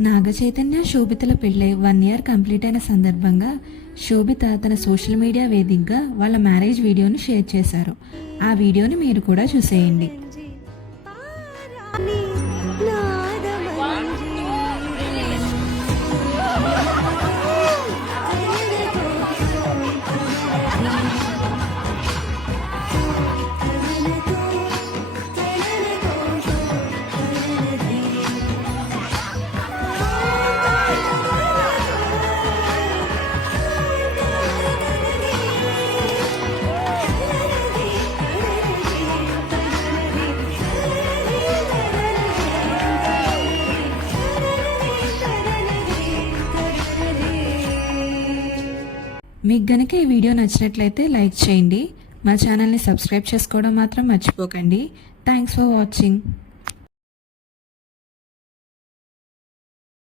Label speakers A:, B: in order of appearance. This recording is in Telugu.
A: నాగ చైతన్య శోభితల పెళ్ళై వన్ ఇయర్ కంప్లీట్ అయిన సందర్భంగా శోభిత తన సోషల్ మీడియా వేదికగా వాళ్ళ మ్యారేజ్ వీడియోని షేర్ చేశారు. ఆ వీడియోని మీరు కూడా చూసేయండి. మీకు గనక ఈ వీడియో నచ్చినట్లయితే లైక్ చేయండి. మా ఛానల్ని సబ్స్క్రైబ్ చేసుకోవడం మాత్రం మర్చిపోకండి. Thanks for watching